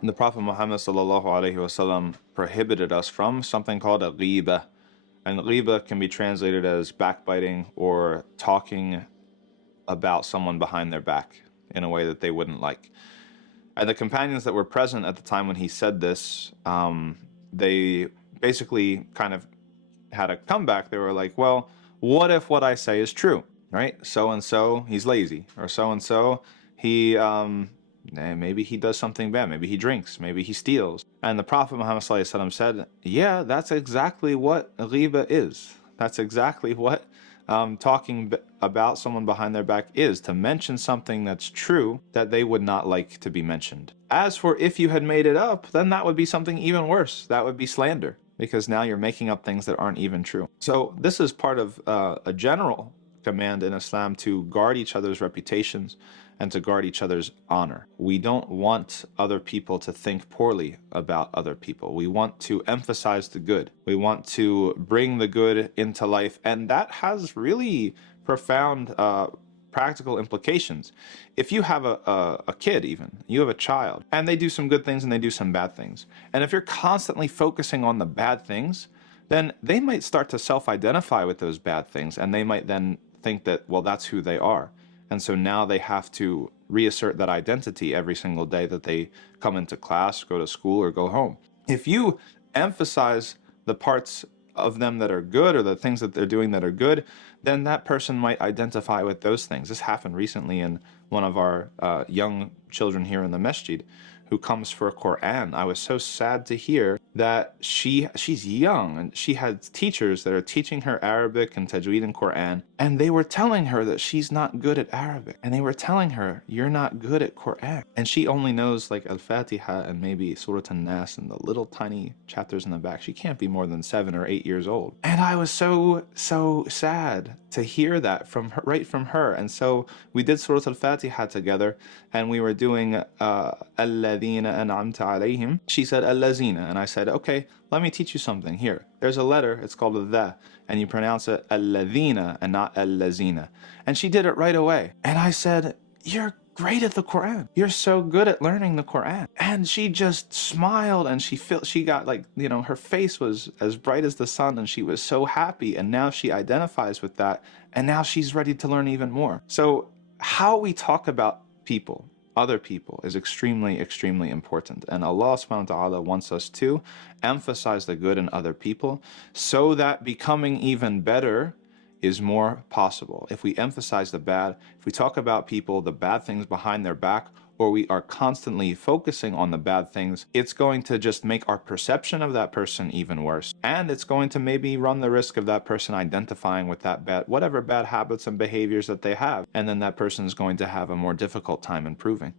The Prophet Muhammad sallallahu alaihi wasallam prohibited us from something called a ghiba. And ghiba can be translated as backbiting or talking about someone behind their back in a way that they wouldn't like. And the companions that were present at the time when he said this, they basically kind of had a comeback. They were like, well, what if what I say is true, right? So-and-so, he's lazy, or so-and-so, he, maybe he does something bad, maybe he drinks, maybe he steals. And the Prophet Muhammad ﷺ said, yeah, that's exactly what ghiba is. That's exactly what talking about someone behind their back is, to mention something that's true that they would not like to be mentioned. As for if you had made it up, then that would be something even worse. That would be slander, because now you're making up things that aren't even true. So this is part of a general command in Islam to guard each other's reputations and to guard each other's honor. We don't want other people to think poorly about other people. We want to emphasize the good. We want to bring the good into life, and that has really profound practical implications. If you have a kid, even, you have a child, and they do some good things and they do some bad things, and if you're constantly focusing on the bad things, then they might start to self-identify with those bad things, and they might then think that, well, that's who they are. And so now they have to reassert that identity every single day that they come into class, go to school, or go home. If you emphasize the parts of them that are good, or the things that they're doing that are good, then that person might identify with those things. This happened recently in one of our young children here in the masjid who comes for Quran. I was so sad to hear that she's young and she had teachers that are teaching her Arabic and Tajweed and Quran, and they were telling her that she's not good at Arabic, and they were telling her, you're not good at Quran, and she only knows like Al-Fatiha and maybe Surah An-Nas and the little tiny chapters in the back. She can't be more than 7 or 8 years old. And I was so sad to hear that from her, right from her. And so we did Surah Al-Fatiha together, and we were doing Alladhina an'amta alayhim. She said Allazina, and I said, okay, let me teach you something. Here, there's a letter, it's called a the, and you pronounce it Alladhina and not Allazina. And she did it right away. And I said, you're great at the Quran. You're so good at learning the Quran. And she just smiled, and she got like, you know, her face was as bright as the sun, and she was so happy. And now she identifies with that, and now she's ready to learn even more. So how we talk about people, other people, is extremely, extremely important. And Allah subhanahu wa ta'ala wants us to emphasize the good in other people so that becoming even better is more possible. If we emphasize the bad, if we talk about people, the bad things behind their back, or we are constantly focusing on the bad things, it's going to just make our perception of that person even worse. And it's going to maybe run the risk of that person identifying with that bad, whatever bad habits and behaviors that they have. And then that person is going to have a more difficult time improving.